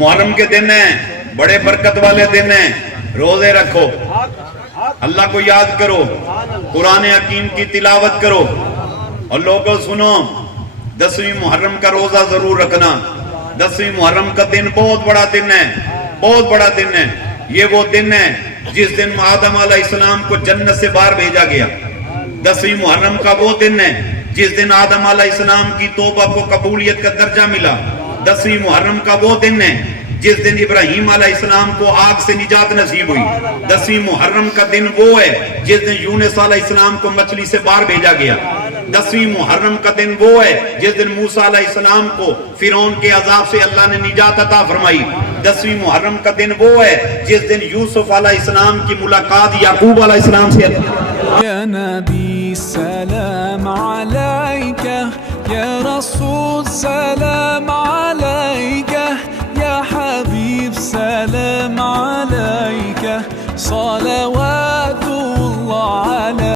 محرم کے دن ہیں، بڑے برکت والے دن ہیں، روزے رکھو، اللہ کو یاد کرو، قرآن حکیم کی تلاوت کرو، اور لوگوں سنو 10ویں محرم کا روزہ ضرور رکھنا۔ 10ویں محرم کا دن بہت بڑا دن ہے، بہت بڑا دن ہے۔ یہ وہ دن ہے جس دن آدم علیہ السلام کو جنت سے باہر بھیجا گیا۔ 10ویں محرم کا وہ دن ہے جس دن آدم علیہ السلام کی توبہ کو قبولیت کا درجہ ملا۔ 10ویں محرم کا وہ دن ہے جس دن ابراہیم علیہ السلام کو آگ سے نجات نصیب ہوئی۔ 10ویں محرم کا دن وہ ہے جس دن یونس علیہ السلام کو مچھلی سے باہر بھیجا گیا۔ 10ویں محرم کا دن وہ ہے جس دن موسیٰ علیہ السلام کو فرعون کے عذاب سے اللہ نے نجات عطا فرمائی۔ 10ویں محرم کا دن وہ ہے جس دن یوسف علیہ السلام کی ملاقات یعقوب علیہ السلام سے یا نبی سلام علیکہ، یا رسول سلام علیکہ، یا حبیب سلام علیکہ، صلوات